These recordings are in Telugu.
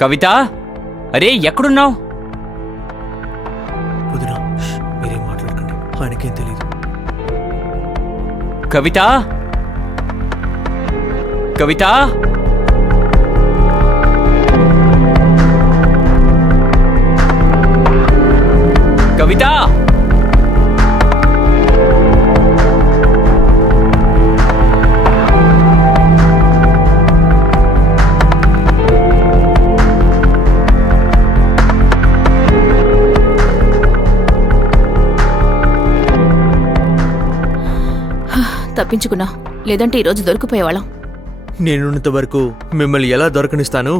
కవిత, అరే ఎక్కడున్నావు? వదినా, మీరేం మాట్లాడకండి, ఆయనకేం తెలియదు. కవిత, కవిత, కవిత. తప్పించుకున్నా, లేదంటే ఈరోజు దొరికిపోయేవాళ్ళం. నేనున్నంత వరకు మిమ్మల్ని ఎలా దొరకనిస్తాను?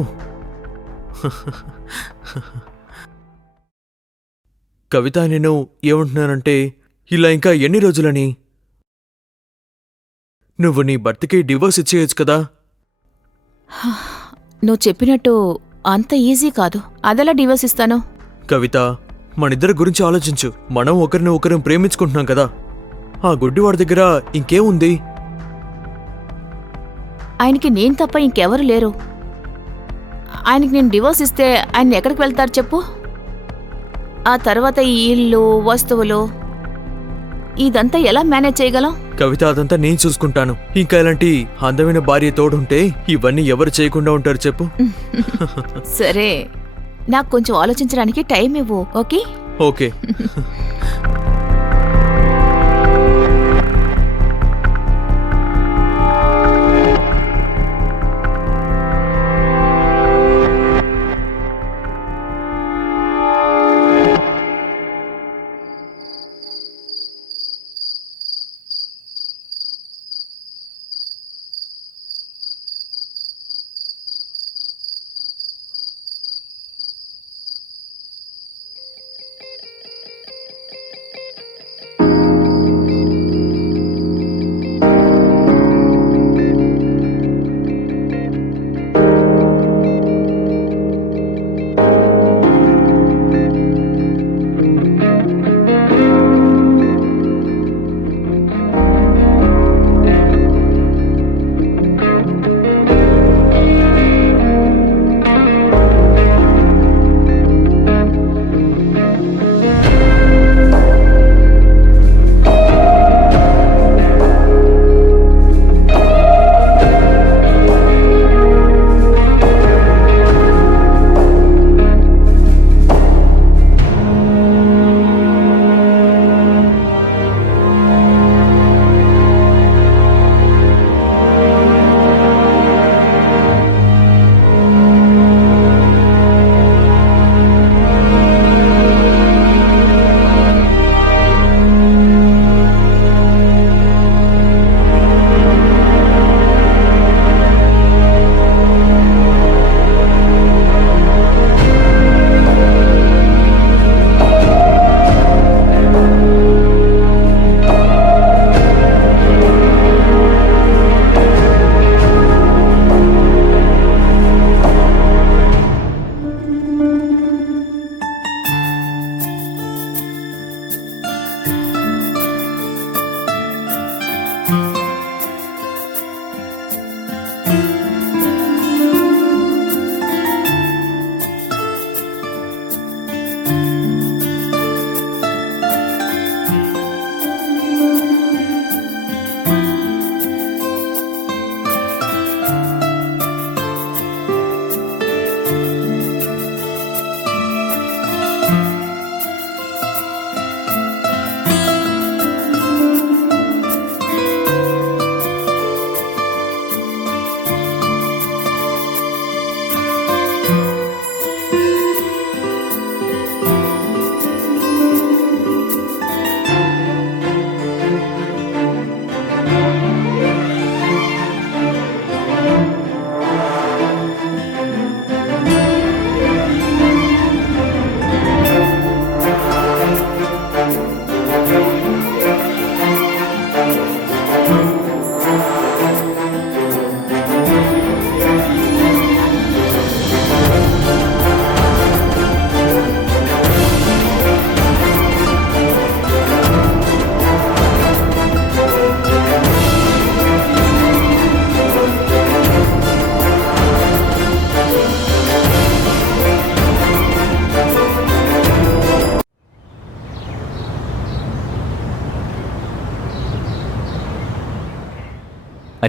కవిత, నేను ఏమంటున్నానంటే, ఇలా ఇంకా ఎన్ని రోజులని? నువ్వు నీ భర్తకి డివోర్స్ ఇచ్చేయచ్చు కదా? నువ్వు చెప్పినట్టు అంత ఈజీ కాదు. అదెలా డివోర్స్ ఇస్తాను? కవిత, మనిద్దరి గురించి ఆలోచించు. మనం ఒకరిని ఒకరిని ప్రేమించుకుంటున్నాం కదా. ఆ గుడ్డివాడి దగ్గర ఇంకేముంది? ఆయనకి నేను తప్ప ఇంకెవరు లేరు. ఆయనకి నేను డివోర్స్ ఇస్తే ఆయన ఎక్కడికి వెళ్తారు చెప్పు? ఆ తర్వాత ఈ ఇల్లు, వస్తువులు, ఇదంతా ఎలా మేనేజ్ చేయగలం? కవిత, అదంతా నేను చూసుకుంటాను. ఇంకా ఇలాంటి అందమైన భార్య తోడుంటే ఇవన్నీ ఎవరు చేయకుండా ఉంటారు చెప్పు? సరే, నాకు కొంచెం ఆలోచించడానికి టైం ఇవ్వు. ఓకే? ఓకే.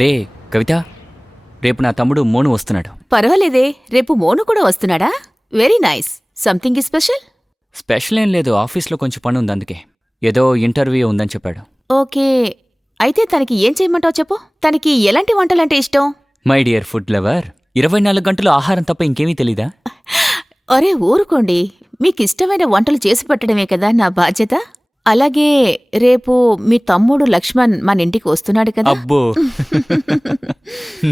అరే కవిత, రేపు నా తమ్ముడు మోను వస్తున్నాడు. పర్వాలేదే, రేపు మోను కూడా వస్తున్నాడా? Very nice. సంథింగ్ ఈ స్పెషల్? స్పెషల్ ఏం లేదు, ఆఫీస్లో కొంచెం పని ఉంది, అందుకే. ఏదో ఇంటర్వ్యూ ఉందని చెప్పాడు. ఓకే, అయితే తనకి ఏం చేయమంటావు చెప్పు. తనకి ఎలాంటి వంటలంటే ఇష్టం? మై డియర్ ఫుడ్ లవర్, 24 గంటలు ఆహారం తప్ప ఇంకేమీ తెలీదా? అరే ఊరుకోండి, మీకిష్టమైన వంటలు చేసి పెట్టడమే కదా నా బాధ్యత. అలాగే రేపు మీ తమ్ముడు లక్ష్మణ్ మన ఇంటికి వస్తున్నాడు కదా. అబ్బో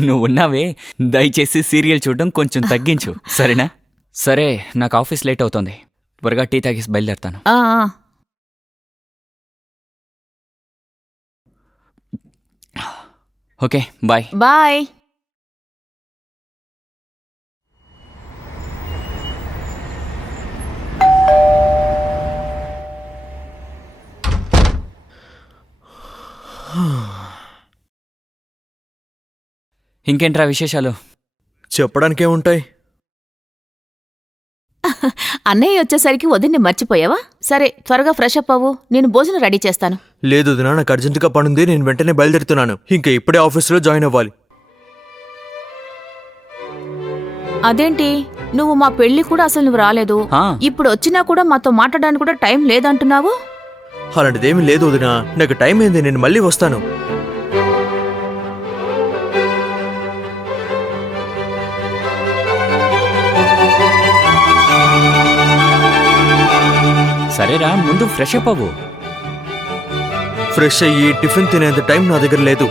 నువ్వున్నావే, దయచేసి సీరియల్ చూడడం కొంచెం తగ్గించు, సరేనా? సరే, నాకు ఆఫీస్ లేట్ అవుతోంది, త్వరగా టీ తాగేసి బయలుదేరతాను. ఆ, ఓకే, బాయ్. బాయ్. ఇంకేంట్రా విశేషాలు? చెప్పడానికేముంటాయి? అన్నయ్య వచ్చేసరికి వదిన్ని మర్చిపోయావా? సరే, త్వరగా ఫ్రెష్ అప్ అవ్వు, నేను భోజనం రెడీ చేస్తాను. లేదు వదినా, నాకు అర్జెంటుగా పనుంది, నేను వెంటనే బయలుదేరుతున్నాను. ఇంకా ఇప్పుడే ఆఫీసులో జాయిన్ అవ్వాలి. అదేంటి, నువ్వు మా పెళ్లి కూడా అసలు నువ్వు రాలేదు. ఆ. ఇప్పుడు వచ్చినా కూడా మాతో మాట్లాడడానికి కూడా టైం లేదంటున్నావు. అలాంటిదేమీ లేదు వదినా, నాకు టైం అయింది, నేను మళ్ళీ వస్తాను. సరేరా, ముందు ఫ్రెష్ అప్ అవ్వు. ఫ్రెష్ అయ్యి టిఫిన్ తినేంత టైం నా దగ్గర లేదు,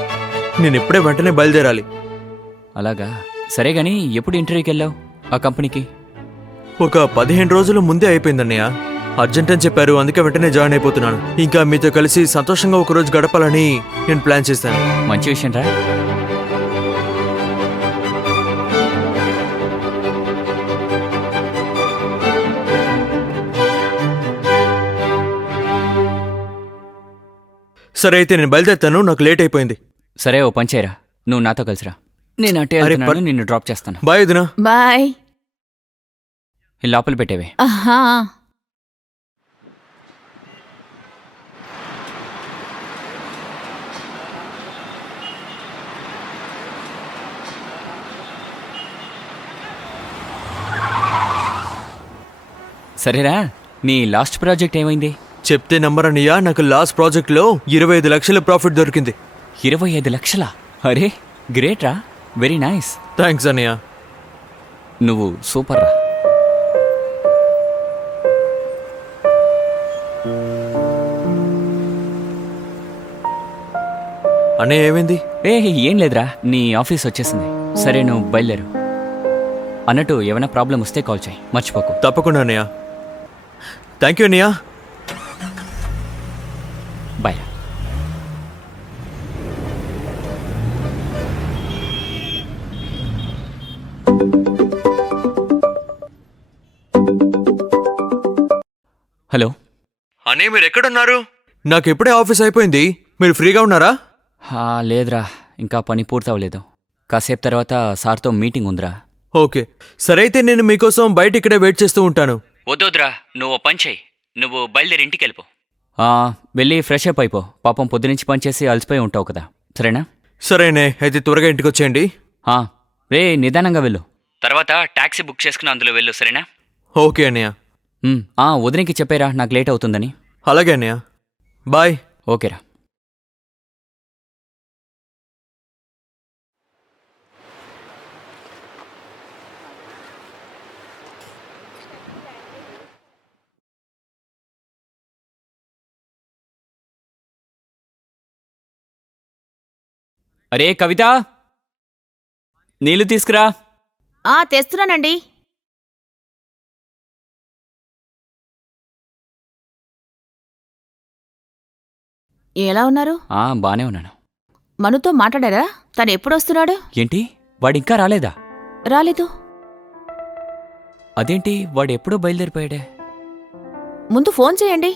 నేను ఇప్పుడే వెంటనే బయలుదేరాలి. అలాగా, సరే గాని ఎప్పుడు ఇంటర్వ్యూకి వెళ్ళావు ఆ కంపెనీకి? ఒక 15 రోజుల ముందే అయిపోయిందన్నయ్య. అర్జెంట్ అని చెప్పారు, అందుకే వెంటనే జాయిన్ అయిపోతున్నాను. ఇంకా మీతో కలిసి సంతోషంగా ఒకరోజు గడపాలని నేను ప్లాన్ చేశాను. మంచి విషయం రా. సరే అయితే నేను బయలుదేరుతాను, నాకు లేట్ అయిపోయింది. సరే, ఓ పని చేయరా, నువ్వు నాతో కలిసిరా, నేను అటే అరే, వెళ్తున్నాను, నిన్ను డ్రాప్ చేస్తాను. బాయ్ వదినా. బాయ్. ఈ లోపల పెట్టేవే. ఆహా. సరేరా, నీ లాస్ట్ ప్రాజెక్ట్ ఏమైంది? చెప్తే నమ్మరన్నయ్య, నాకు లాస్ట్ ప్రాజెక్ట్లో 25 లక్షల ప్రాఫిట్ దొరికింది. 25 లక్షలా? అరే గ్రేట్ రా, వెరీ నైస్. థ్యాంక్స్ అన్నయ్య. నువ్వు సూపర్ రా. అన్నయ్య ఏమైంది? ఏం లేదురా, నీ ఆఫీస్ వచ్చేసింది. సరే, నువ్వు బయలుదేరు. అన్నట్టు ఏమైనా ప్రాబ్లం వస్తే కాల్ చేయి, మర్చిపోకు. తప్పకుండా అన్నయ్య. థ్యాంక్ యూ అన్నయ్య. బాయ్. హలో అన్నయ్య, మీరు ఎక్కడున్నారు? నాకు ఇప్పుడే ఆఫీస్ అయిపోయింది, మీరు ఫ్రీగా ఉన్నారా? లేదురా, ఇంకా పని పూర్తవలేదు. కాసేపు తర్వాత సార్తో మీటింగ్ ఉందిరా. ఓకే, సరే అయితే నేను మీకోసం బయట ఇక్కడే వెయిట్ చేస్తూ ఉంటాను. వద్దొద్దురా, నువ్వు పని చేయి, నువ్వు బయలుదేరి ఇంటికి వెళ్ళిపో. వెళ్ళి ఫ్రెష్ అప్ అయిపో, పాపం పొద్దునుంచి పనిచేసి అలసిపోయి ఉంటావు కదా, సరేనా? సరేనే, అయితే త్వరగా ఇంటికి వచ్చేయండి. రే, నిదానంగా వెళ్ళు, తర్వాత టాక్సీ బుక్ చేసుకుని అందులో వెళ్ళు, సరేనా? ఓకే అన్నయ్య. వదినికి చెప్పారా నాకు లేట్ అవుతుందని? అలాగే అన్నయ్య, బాయ్. ఓకేరా. అరే కవిత, నీళ్ళు తీసుకురా. తెస్తున్నానండి. ఎలా ఉన్నారు? బానే ఉన్నాను. మనుతో మాట్లాడారా? తను ఎప్పుడొస్తున్నాడు? ఏంటి, వాడింకా రాలేదా? రాలేదు. అదేంటి, వాడు ఎప్పుడో బయలుదేరిపోయాడే. ముందు ఫోన్ చేయండి.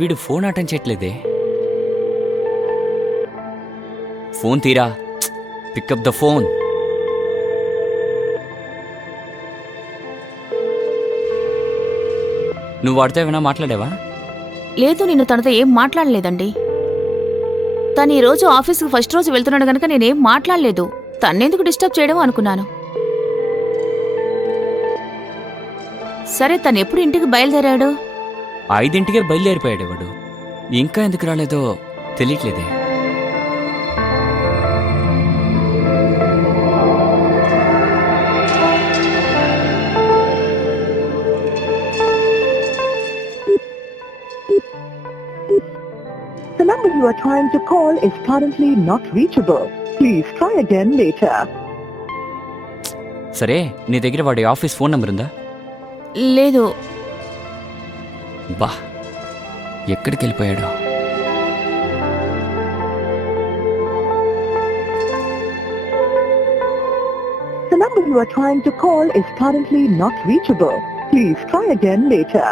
వీడు ఫోన్ అటెండ్ చేయట్లేదే. ఫోన్ తీరా. Pick up the phone. నువ్వు వాడితో ఏమైనా మాట్లాడావా? లేదు, నేను తనతో ఏం మాట్లాడలేదండి. తను ఈరోజు ఆఫీస్కి ఫస్ట్ రోజు వెళ్తున్నాడు గనక నేనేం మాట్లాడలేదు. తన్నెందుకు డిస్టర్బ్ చేయడం అనుకున్నాను. సరే, తను ఎప్పుడు ఇంటికి బయలుదేరాడు? 5ంటికే బయలుదేరిపోయాడు వాడు. ఇంకా ఎందుకు రాలేదో తెలియట్లేదే. The number you are trying to call is currently not reachable. Please try again later. సరే, నీ దగ్గర వాడి ఆఫీస్ ఫోన్ నెంబర్ ఉందా? లేదు. బా, ఎక్కడికి వెళ్ళిపోయాడు? The number you are trying to call is currently not reachable. Please try again later.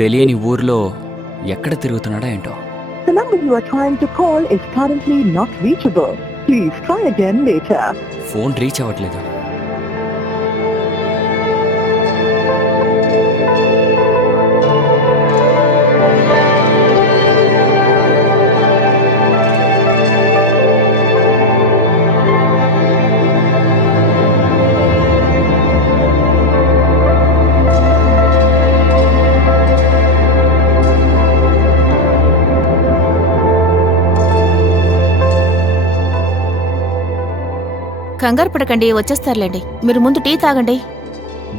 తెలియని ఊర్లో ఎక్కడ తిరుగుతున్నాడా ఏంటో. The number you are trying to call is currently not reachable. Please try again later. Phone reach అవ్వట్లేదు. కంగారు పడకండి, వచ్చేస్తారులేండి. మీరు ముందు టీ తాగండి.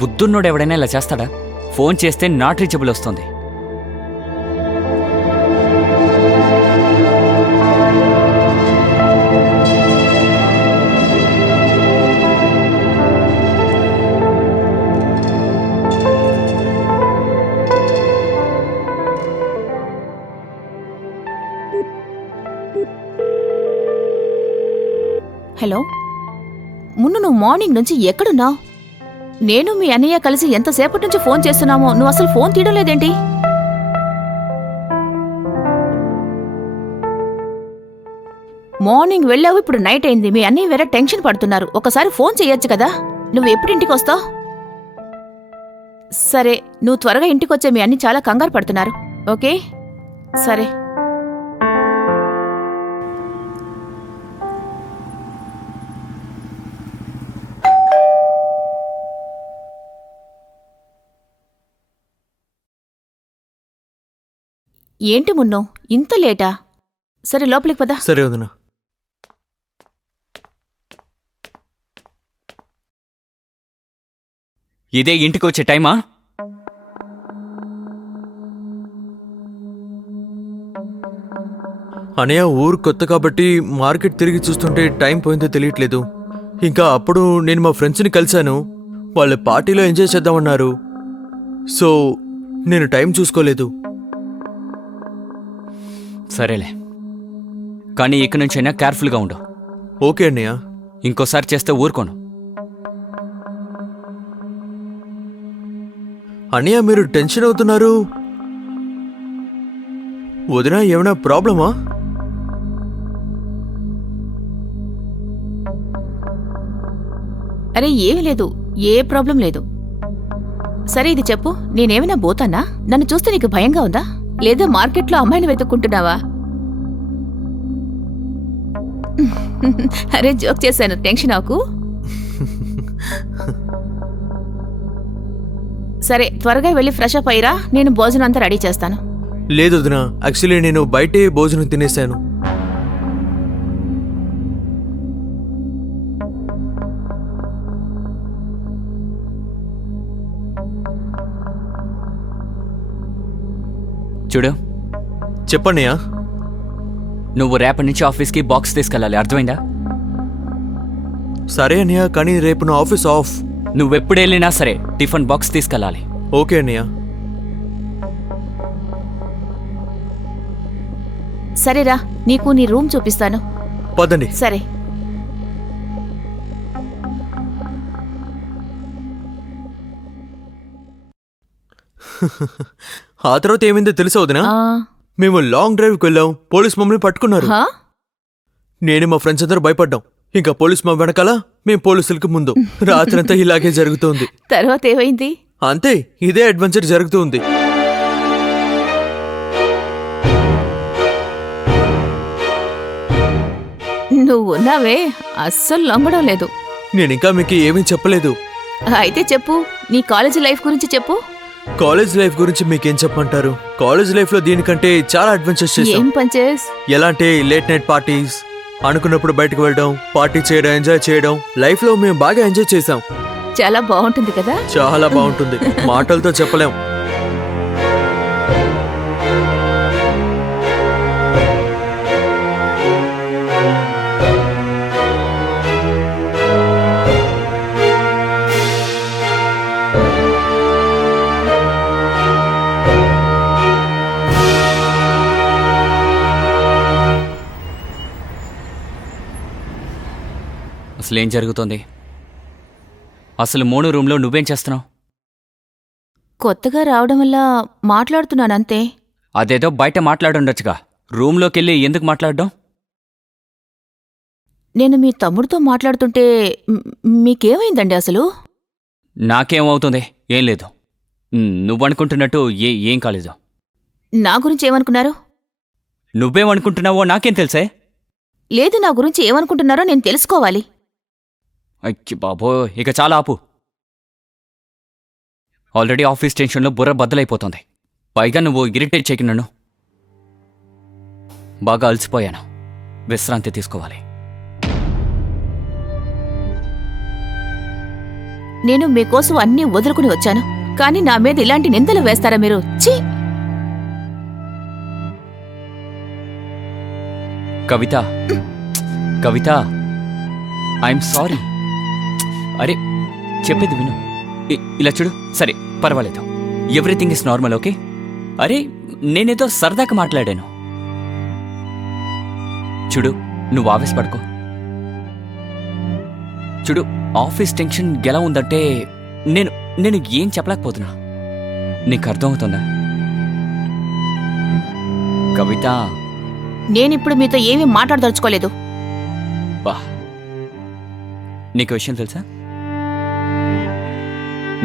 బుద్ధున్నోడు ఎవడైనా ఇలా చేస్తాడా? ఫోన్ చేస్తే నాట్ రీచబుల్ వస్తుంది. హలో, మున్ను, నువ్వు మార్నింగ్ నుంచి ఎక్కడున్నావు? నేను మీ అన్నయ్య కలిసి ఎంతసేపటి నుంచి ఫోన్ చేస్తున్నామో నువ్వు అసలు ఫోన్ తీయడం లేదేంటి? మార్నింగ్ వెళ్ళావు, ఇప్పుడు నైట్ అయింది. మీ అన్నయ్య వేరే టెన్షన్ పడుతున్నారు. ఒకసారి ఫోన్ చెయ్యొచ్చు కదా. నువ్వు ఎప్పుడు ఇంటికి వస్తావు? సరే, నువ్వు త్వరగా ఇంటికి వచ్చే. మీ అన్ని చాలా కంగారు పడుతున్నారు. ఓకే, సరే. ఏంటి మున్ను, ఇంత లేటా? సరే, లోపలికి పదా. సరే వదినా. ఇదే ఇంటికి వచ్చే టైమా? అనయ్య, ఊరు కొత్త కాబట్టి మార్కెట్ తిరిగి చూస్తుంటే టైం పోయిందో తెలియట్లేదు. ఇంకా అప్పుడు నేను మా ఫ్రెండ్స్ని కలిశాను. వాళ్ళు పార్టీలో ఎంజాయ్ చేద్దామన్నారు. సో నేను టైం చూసుకోలేదు. సరేలే, కానీ ఇక నుంచైనా కేర్ఫుల్గా ఉండు. ఓకే అన్నయ్య. ఇంకోసారి చేస్తే ఊరుకోను. అన్నయ్య, మీరు టెన్షన్ అవుతున్నారు. వదినా, ఏమైనా ప్రాబ్లమా? అరే, ఏమీ లేదు, ఏ ప్రాబ్లం లేదు. సరే, ఇది చెప్పు, నేనేమైనా పోతానా? నన్ను చూస్తే నీకు భయంగా ఉందా? లేదా మార్కెట్లో అమ్మాయిని వెతుక్కుంటున్నావా? అరే, జోక్ చేశాను, టెన్షన్ అవ్వకు. సరే, త్వరగా వెళ్ళి ఫ్రెష్ అప్ అయ్యిరా. నేను భోజనం అంతా రెడీ చేస్తాను. లేదు వదినా, యాక్చువల్లీ నేను బయటే భోజనం తినేశాను. చూడు, చెప్పన్నయ్య. నువ్వు రేపటి నుంచి ఆఫీస్కి బాక్స్ తీసుకెళ్ళాలి, అర్థమైందా? సరే అన్నయ్య, కానీ రేపు నా ఆఫీస్ ఆఫ్. నువ్వెప్పుడెళ్ళినా సరే టిఫిన్ బాక్స్ తీసుకెళ్ళాలి. ఓకే అన్నయ్య. సరేరా, నీకు నీ రూమ్ చూపిస్తాను. పదండి. సరే. ఆ తర్వాత ఏమైందో తెలుసా వదినా? ఆ, మేము లాంగ్ డ్రైవ్కి వెళ్ళాం, పోలీస్ మమ్మల్ని పట్టుకున్నారు. హా? నేను మా ఫ్రెండ్స్ అందరూ భయపడ్డాం. ఇంకా పోలీస్ మా వెనకాల, మేము పోలీసులకి ముందు. రాత్రంతా ఇలాగే జరుగుతుంది. తర్వాత ఏమైంది? అంతే, ఇదే అడ్వెంచర్ జరుగుతుంది. నువ్వు ఉన్నావే, అస్సలు లొంగడం లేదు. నేనింకా మీకు ఏమీ చెప్పలేదు. అయితే చెప్పు, నీ కాలేజీ లైఫ్ గురించి చెప్పు. కాలేజ్ లైఫ్ గురించి మీకేం చెప్పమంటారు? కాలేజ్ లైఫ్ లో దీనికంటే చాలా అడ్వెంచర్స్ చేసాం. ఏం పంచేస్? ఎలా అంటే లేట్ నైట్ పార్టీస్, అనుకున్నప్పుడు బయటకు వెళ్ళడం, పార్టీ చేయడం, ఎంజాయ్ చేయడం. లైఫ్ లో మేము బాగా ఎంజాయ్ చేసాం. చాలా బాగుంటుంది కదా. చాలా బాగుంటుంది, మాటలతో చెప్పలేం. అసలేం జరుగుతోంది? అసలు మోను రూమ్లో నువ్వేం చేస్తున్నావు? కొత్తగా రావడం వల్ల మాట్లాడుతున్నానంతే. అదేదో బయట మాట్లాడుండొచ్చుగా, రూమ్లోకెళ్ళి ఎందుకు మాట్లాడడం? నేను మీ తమ్ముడితో మాట్లాడుతుంటే మీకేమైందండి అసలు? నాకేమవుతుంది? ఏం లేదు. నువ్వనుకుంటున్నట్టు ఏం కాలేదు. నా గురించి ఏమనుకున్నారు? నువ్వేమనుకుంటున్నావో నాకేం తెలుసే? లేదు, నా గురించి ఏమనుకుంటున్నారో నేను తెలుసుకోవాలి. అయ్యి బాబో, ఇక చాలా ఆపు. ఆల్రెడీ ఆఫీస్ టెన్షన్లో బుర్ర బద్దలైపోతుంది. పైగా నువ్వు ఇరిటేట్ చేయకు నన్ను. బాగా అలసిపోయాను, విశ్రాంతి తీసుకోవాలి. నేను మీకోసం అన్నీ వదులుకుని వచ్చాను, కానీ నా మీద ఇలాంటి నిందలు వేస్తారా మీరు? ఛీ! కవిత, కవిత, ఐఎమ్ సారీ. అరే, చెప్పేది విను. ఇలా చూడు. సరే, పర్వాలేదు. Everything is normal, okay? అరే, నేనేదో సరదాగా మాట్లాడాను. చూడు, నువ్వు ఆవేశపడుకో. చూడు, ఆఫీస్ టెన్షన్ ఎలా ఉందంటే నేను ఏం చెప్పలేకపోతున్నా. నీకు అర్థమవుతుందా? కవిత, నేనిప్పుడు మీతో ఏమీ మాట్లాడదలుచుకోలేదు. బా, నీకు విషయం తెలుసా?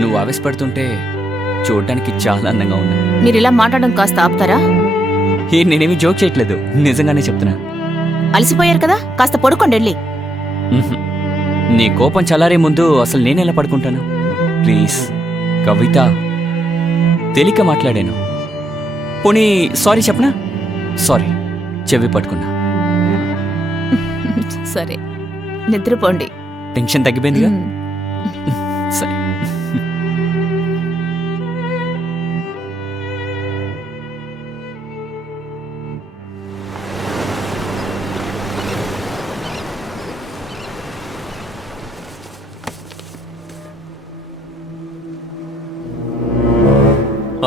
నువ్వు ఆవేశపడుతుంటే చూడడానికి చాలా అందంగా ఉన్నా. మీరిలా మాట్లాడడం కాస్త ఆపుతారా? నేనేమి జోక్ చేయట్లేదు, నిజంగానే చెప్తున్నా. అలసిపోయారు కదా, కాస్త పడుకోండి వెళ్ళి. ఉహుం. నీ కోపం చల్లారే ముందు అసలు నేనెలా పడుకుంటాను? ప్లీజ్ కవిత, తేలిక మాట్లాడాను. పోనీ సారీ చెప్పనా? సారీ, చెవి పట్టుకున్నా. సరే, నిద్రపోండి. టెన్షన్ తగ్గిపోయిందిగా. సరే.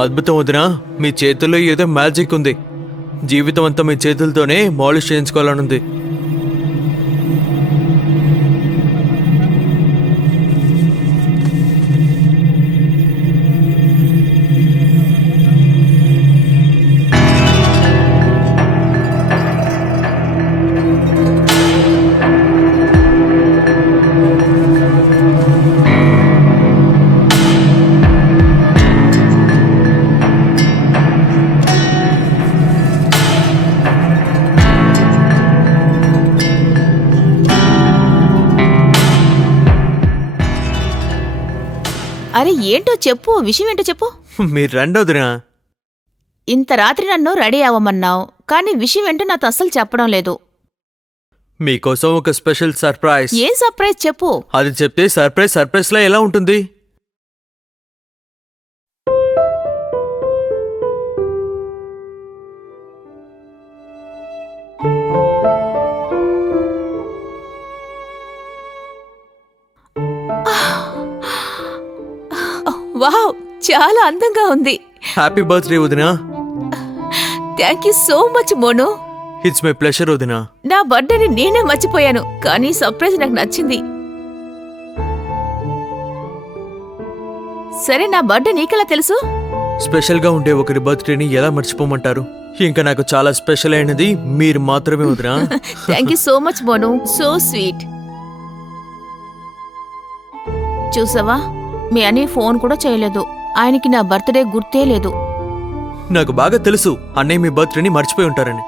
అద్భుతం వదినా, మీ చేతుల్లో ఏదో మ్యాజిక్ ఉంది. జీవితం అంతా మీ చేతులతోనే మాలిష్ చేయించుకోవాలనుంది. అరే ఏంటో చెప్పు, విషయం ఏంటో చెప్పు. మీరు రండి వదినా. ఇంత రాత్రి నన్ను రెడీ అవ్వమన్నావు, కానీ విషయం ఏంటో నాతో అస్సలు చెప్పడం లేదు. మీకోసం ఒక స్పెషల్ సర్ప్రైజ్. ఏం సర్ప్రైజ్ చెప్పు. అది చెప్తే సర్ప్రైజ్ లా ఎలా ఉంటుంది? వావ్, చాలా అందంగా ఉంది. హ్యాపీ బర్త్డే వదినా. Thank you so much Monu. It's my pleasure వదినా. నా బర్త్డేని నేనే మర్చిపోయాను, కానీ సర్ప్రైజ్ నాకు నచ్చింది. సరే, నా బర్త్డే నీకెలా తెలుసు? స్పెషల్గా ఉండే ఒకరి బర్త్డేని ఎలా మర్చిపోమంటారు? ఇంకా నాకు చాలా స్పెషల్ అయినది మీరు మాత్రమే వదినా. Thank you so much Monu, so sweet. చూసావా, మీ అన్నయ్య ఫోన్ కూడా చేయలేదు. ఆయనకి నా బర్త్డే గుర్తే లేదు. నాకు బాగా తెలుసు అన్నయ్య మీ బర్త్డేని మర్చిపోయి ఉంటారని.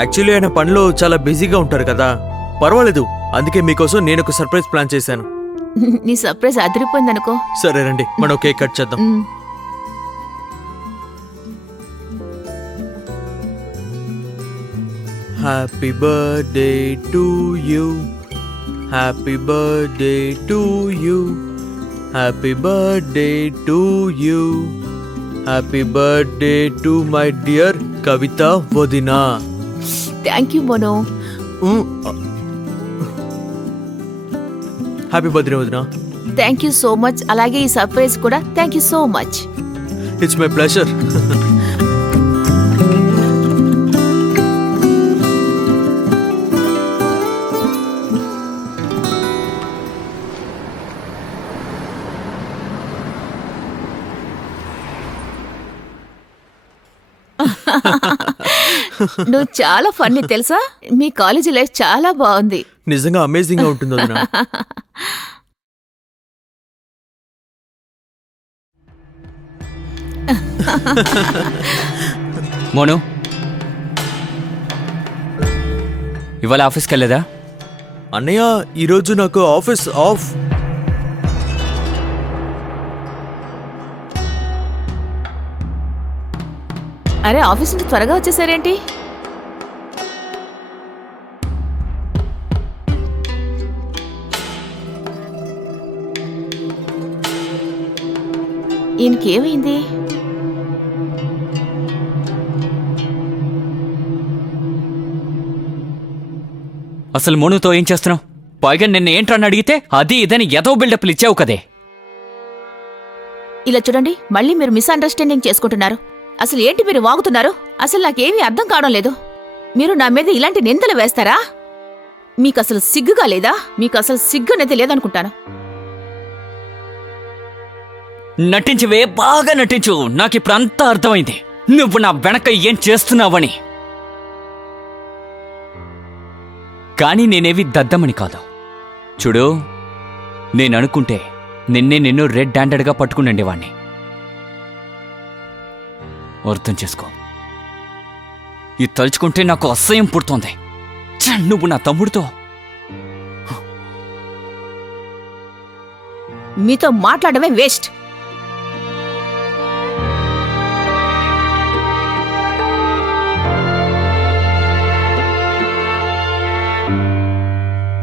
యాక్చువల్లీ ఆయన పనిలో చాలా బిజీగా ఉంటారు కదా. పర్వాలేదు, అందుకే మీకోసం నేను ఒక సర్ప్రైజ్ ప్లాన్ చేశాను. నీ సర్ప్రైజ్ అదిరిపోయిందనుకో. సరే రండి, మనం కేక్ కట్ చేద్దాం. మ్. Happy birthday to you, happy birthday to you, happy birthday to you, happy birthday to my dear Kavitha వదినా. Thank you Monu. Happy birthday వదినా. Thank you so much. అలాగే ఈ సర్ప్రైజ్ కూడా thank you so much. It's my pleasure. నువ్వు చాలా ఫన్నీ తెలుసా. మీ కాలేజీ లైఫ్ చాలా బాగుంది. నిజంగా అమేజింగ్ గా ఉంటుంది వదినా. మోను, ఇవాళ ఆఫీస్కి వెళ్ళలేదా? అన్నయ్య, ఈరోజు నాకు ఆఫీస్ ఆఫ్. అరే, ఆఫీస్ నుంచి త్వరగా వచ్చేసారేంటి? ఈయనకేమైంది? అసలు మోనుతో ఏం చేస్తున్నావు? పైగా నిన్న ఏంట్రని అడిగితే అది ఇదని ఏదో బిల్డప్లు ఇచ్చావు కదే. ఇలా చూడండి, మళ్ళీ మీరు మిస్అండర్స్టాండింగ్ చేసుకుంటున్నారు. అసలు ఏంటి మీరు వాగుతున్నారు? అసలు నాకేమీ అర్థం కావడం లేదు. మీరు నా మీద ఇలాంటి నిందలు వేస్తారా? మీకసలు సిగ్గుగా లేదా? మీకసలు సిగ్గు అనేది లేదనుకుంటాను. నటించవే, బాగా నటించు. నాకిప్పుడు అంతా అర్థమైంది నువ్వు నా వెనక ఏం చేస్తున్నావని. కానీ నేనేవి దద్దమని కాదు. చూడు, నేననుకుంటే నిన్ను రెడ్ హ్యాండెడ్గా పట్టుకునండేవాణ్ణి. అర్థం చేసుకో. ఇది తలుచుకుంటే నాకు అసహ్యం పుడుతోంది. నువ్వు నా తమ్ముడితో. మీతో మాట్లాడమే వేస్ట్.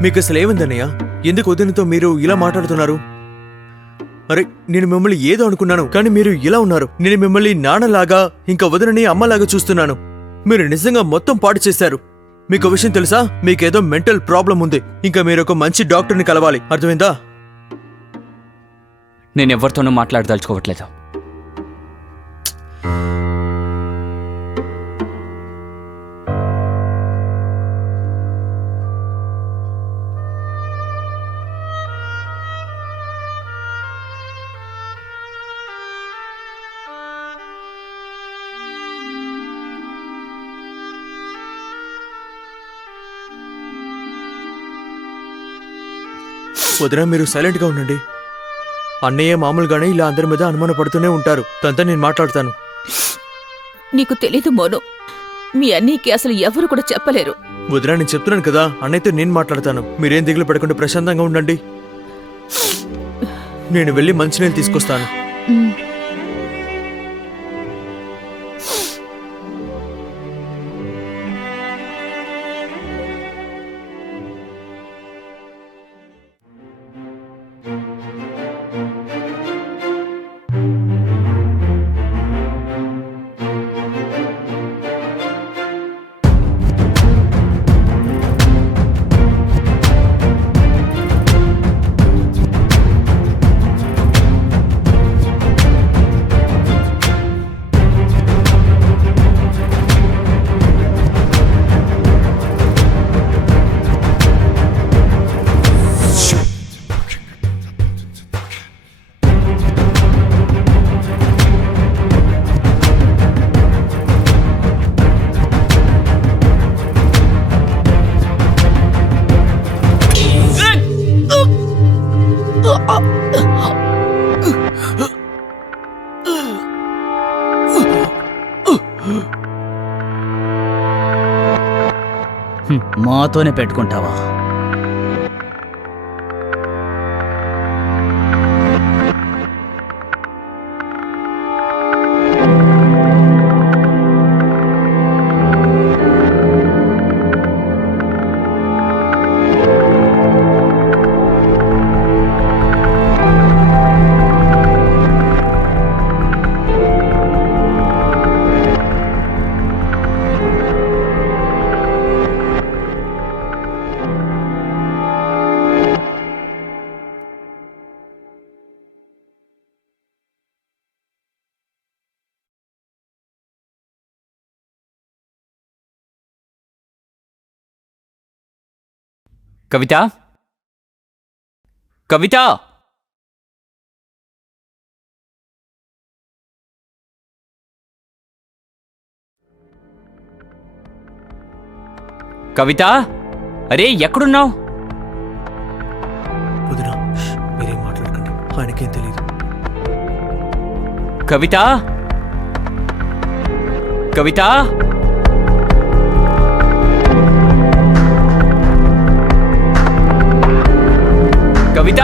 మీకు అసలు ఏముందన్నయ్య? ఎందుకు వదినతో మీరు ఇలా మాట్లాడుతున్నారు? అరే, నేను మిమ్మల్ని ఏదో అనుకున్నాను, కానీ మీరు ఇలా ఉన్నారు. నేను మిమ్మల్ని నాన్నలాగా, ఇంకా వదినని అమ్మలాగా చూస్తున్నాను. మీరు నిజంగా మొత్తం పాడు చేశారు. మీకు విషయం తెలుసా? మీకేదో మెంటల్ ప్రాబ్లం ఉంది. ఇంకా మీరు ఒక మంచి డాక్టర్ని కలవాలి, అర్థమైందా? నేనెవరితోనూ మాట్లాడదలుచుకోవట్లేదు. వదిన, మీరు సైలెంట్గా ఉండండి. అన్నయ్య మామూలుగానే ఇలా అందరి మీద అనుమాన పడుతూనే ఉంటారు. తనతో నేను మాట్లాడతాను. నీకు తెలీదు మోను, మీ అన్నయ్యకి అసలు ఎవరు కూడా చెప్పలేరు. వదిన, నేను చెప్తున్నాను కదా, అన్నయ్యతో నేను మాట్లాడతాను. మీరేం దిగులు పడకుండా ప్రశాంతంగా ఉండండి. నేను వెళ్ళి మంచినీళ్ళు తీసుకొస్తాను. మాతోనే పెట్టుకుంటావా? కవిత, కవిత, కవిత, అరే ఎక్కడున్నావు? వదినా, మీరేం మాట్లాడకండి, ఆయనకేం తెలియదు. కవిత, కవిత, కవిత,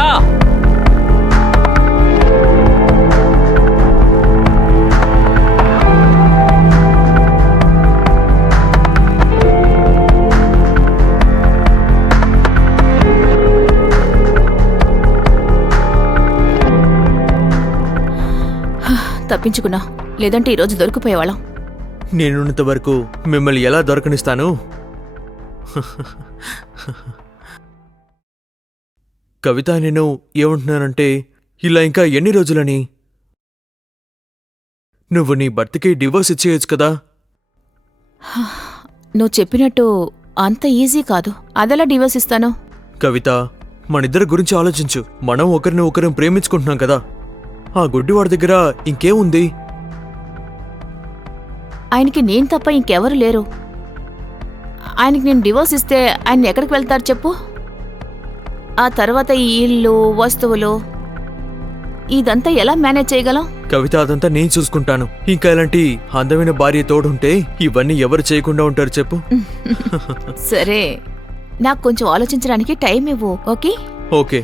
తప్పించుకున్నా, లేదంటే ఈరోజు దొరికిపోయేవాళ్ళం. నేనున్నంత వరకు మిమ్మల్ని ఎలా దొరకనిస్తాను? కవిత, నేను ఏమంటున్నానంటే, ఇలా ఇంకా ఎన్ని రోజులని? నువ్వు నీ భర్తకి డివోర్స్ ఇచ్చేయచ్చు కదా? నువ్వు చెప్పినట్టు అంత ఈజీ కాదు. అదెలా డివోర్స్ ఇస్తాను? కవిత, మనిద్దరి గురించి ఆలోచించు. మనం ఒకరిని ఒకరిని ప్రేమించుకుంటున్నాం కదా. ఆ గుడ్డివాడి దగ్గర ఇంకేముంది? ఆయనకి నేను తప్ప ఇంకెవరు లేరు. ఆయనకి నేను డివోర్స్ ఇస్తే ఆయన ఎక్కడికి వెళ్తారు చెప్పు? ఆ తర్వాత ఈ ఇల్లు, వస్తువులు, ఇదంతా ఎలా మేనేజ్ చేయగలం? కవిత, అదంతా నేను చూసుకుంటాను. ఇంకా ఇలాంటి అందమైన భార్య తోడుంటే ఇవన్నీ ఎవరు చేయకుండా ఉంటారు చెప్పు? సరే, నాకు కొంచెం ఆలోచించడానికి టైం ఇవ్వు. ఓకే? ఓకే.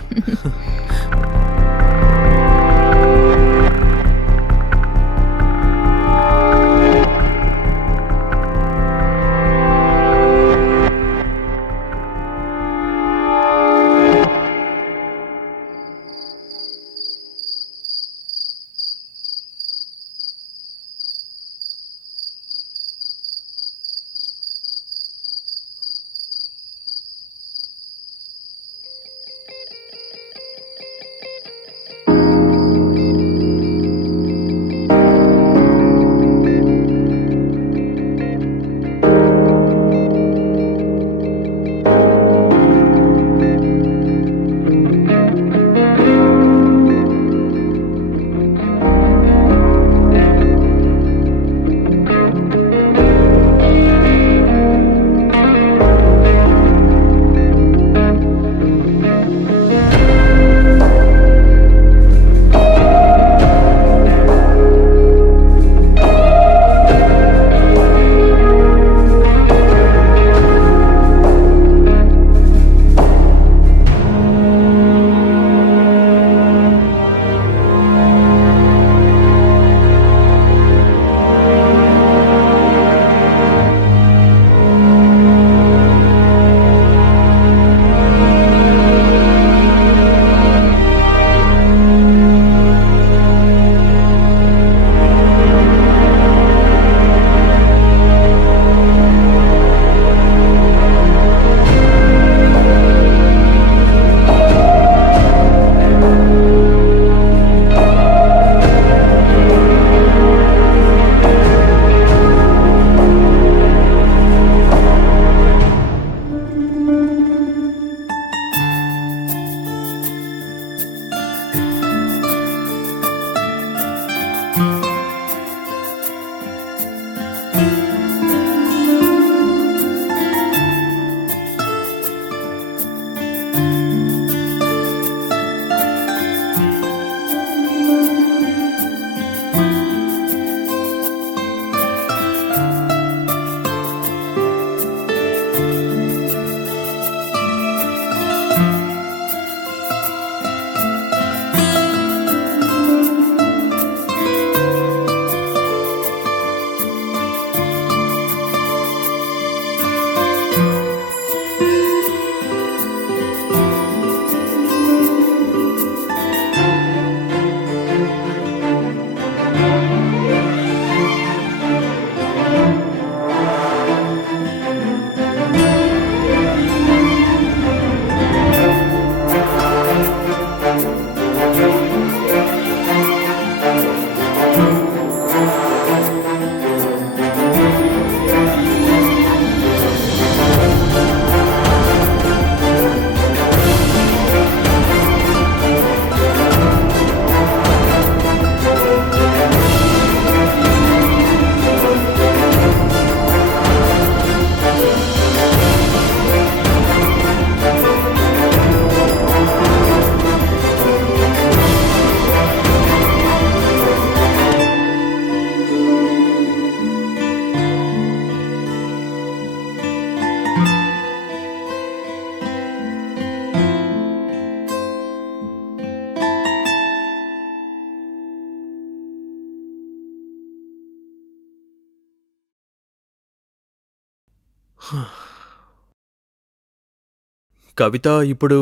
కవిత, ఇప్పుడు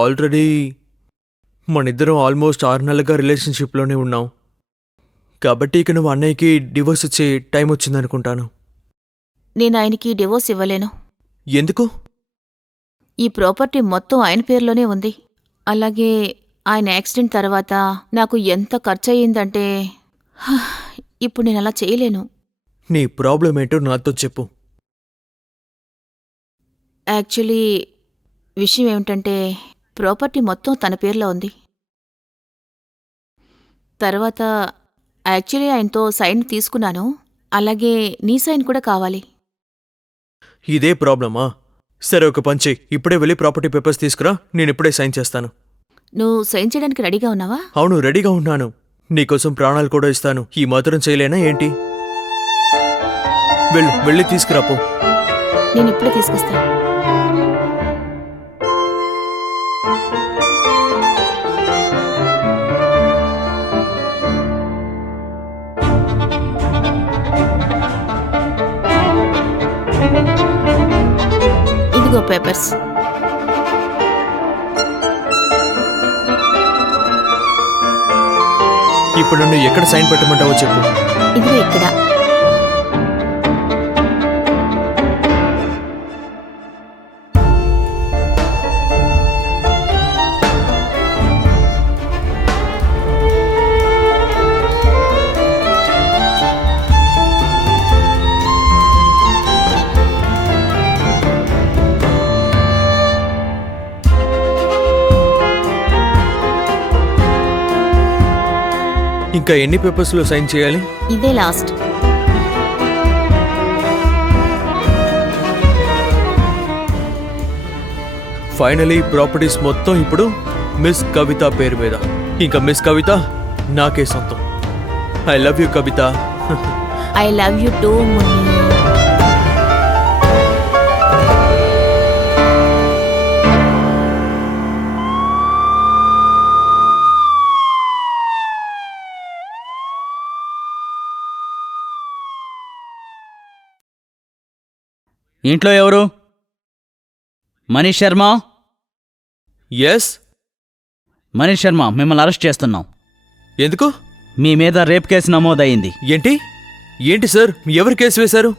ఆల్రెడీ మనిద్దరం ఆల్మోస్ట్ 6 నెలలుగా రిలేషన్షిప్లోనే ఉన్నాం. కాబట్టి ఇక నువ్వు అన్నయ్యకి డివోర్స్ ఇచ్చే టైం వచ్చిందనుకుంటాను. నేను ఆయనకి డివోర్స్ ఇవ్వలేను. ఎందుకు? ఈ ప్రాపర్టీ మొత్తం ఆయన పేరులోనే ఉంది. అలాగే ఆయన యాక్సిడెంట్ తర్వాత నాకు ఎంత ఖర్చయిందంటే ఇప్పుడు నేను అలా చేయలేను. నీ ప్రాబ్లం ఏంటో నాతో చెప్పు. యాక్చువల్లీ విషయం ఏమిటంటే ప్రాపర్టీ మొత్తం తన పేరులో ఉంది. తర్వాత యాక్చువల్లీ ఆయనతో సైన్ తీసుకున్నాను. అలాగే నీ సైన్ కూడా కావాలి. ఇదే ప్రాబ్లమా? సరే, ఒక పని చెయ్యి. ఇప్పుడే వెళ్ళి ప్రాపర్టీ పేపర్స్ తీసుకురా, నేను ఇప్పుడే సైన్ చేస్తాను. నువ్వు సైన్ చేయడానికి రెడీగా ఉన్నావా? అవును, రెడీగా ఉన్నాను. నీకోసం ప్రాణాలు కూడా ఇస్తాను. ఈ మాత్రం చేయలేనా ఏంటి? వెళ్ళి తీసుకురాపో. నేను ఇప్పుడే తీసుకొస్తాను. ఇదిగో పేపర్స్. ఇప్పుడు నన్ను ఎక్కడ సైన్ పెట్టమంటావో చెప్పు. ఇదిగో ఇక్కడ. ఇంకా ఎన్ని పేపర్స్లో సైన్ చేయాలి? ఇదే లాస్ట్. ఫైనలీ ప్రాపర్టీస్ మొత్తం ఇప్పుడు మిస్ కవిత పేరు మీద. ఇంకా మిస్ కవిత నాకే సొంతం. I love you Kavitha. I love you two ముని. ఇంట్లో ఎవరు? మనీష్ శర్మ. ఎస్. మనీష్ శర్మ, మిమ్మల్ని అరెస్ట్ చేస్తున్నాం. ఎందుకు? మీ మీద రేప్ కేసు నమోదయింది. ఏంటి సార్, ఎవరు కేసు వేశారు?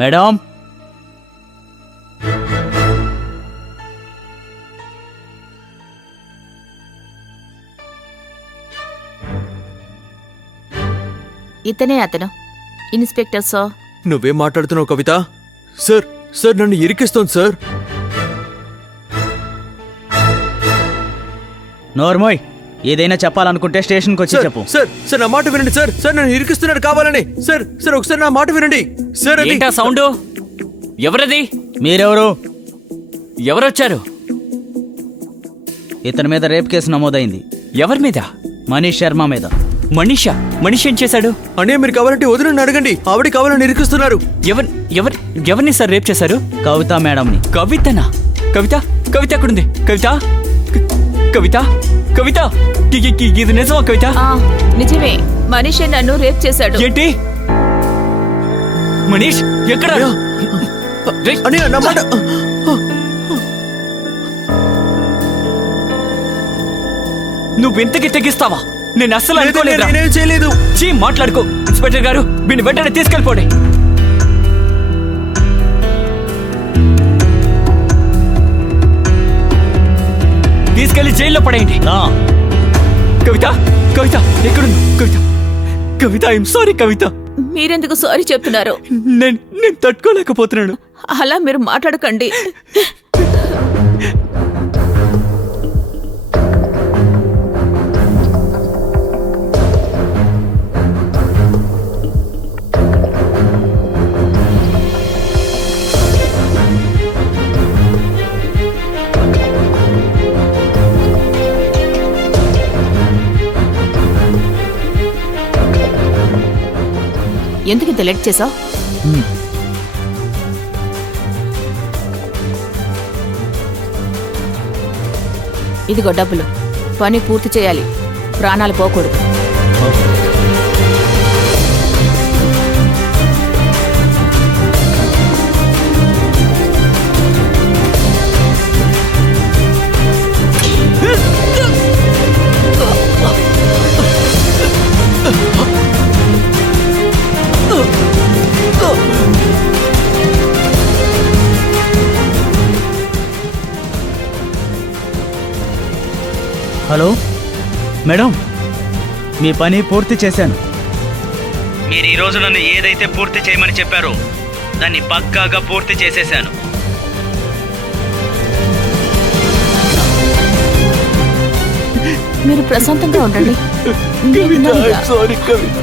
మేడం, ఇతనే అతను, ఇన్స్పెక్టర్ సార్. నువ్వేం మాట్లాడుతున్నావు కవిత? సార్ నన్ను ఇరికిస్తోంది సార్. నోర్మోయ్, ఏదైనా చెప్పాలనుకుంటే స్టేషన్కి వచ్చి చెప్పు. సార్ నా మాట వినండి సార్. నన్ను ఇరికిస్తున్నాడు కావాలని. సార్ ఒకసారి నా మాట వినండి సార్. ఏంటా సౌండ్? ఎవరది? మీరెవరు? ఎవరొచ్చారు? ఇతని మీద రేప్ కేసు నమోదైంది. ఎవరి మీద? మనీష్ శర్మ మీద. మనీష్ ఏం చేశాడు? అనే మీరు కావాలంటే వదిలిని అడగండి. ఆవిడ కావాలని ఇరికిస్తున్నారు. ఎవరిని సార్ రేప్ చేశారు? కవిత మేడంని. కవితనా? కవిత ఎక్కడుంది? కవిత ఇది నిజమా కవిత? నిజమే, మనీషే నన్ను రేప్ చేశాడు. ఏంటి? మనీష్ ఎక్కడ? నా మాట. నువ్వెంతకి తెగిస్తావా? నేను అస్సలు అనుకోలేదు. నేనేం చేయలేదు. మాట్లాడుకో. ఇన్స్పెక్టర్ గారు, వీడిని వెంటనే తీసుకెళ్ళిపోండి. తీసుకెళ్లి జైల్లో పడేయండి. కవిత ఎక్కడుంది? కవిత ఐఎమ్ సారీ కవిత. మీరెందుకు సారీ చెప్తున్నారు? నేను తట్టుకోలేకపోతున్నాను. అలా మీరు మాట్లాడకండి. ఎందుకు ఇంత లేట్ చేసావు? ఇదిగో డబ్బులు. పని పూర్తి చేయాలి, ప్రాణాలు పోకూడదు. హలో మేడం, మీ పని పూర్తి చేశాను. మీరు ఈరోజు నన్ను ఏదైతే పూర్తి చేయమని చెప్పారో దాన్ని పక్కాగా పూర్తి చేసేశాను. మీరు ప్రశాంతంగా ఉండండి. నెమ్మదిగా. సారీ కవిత.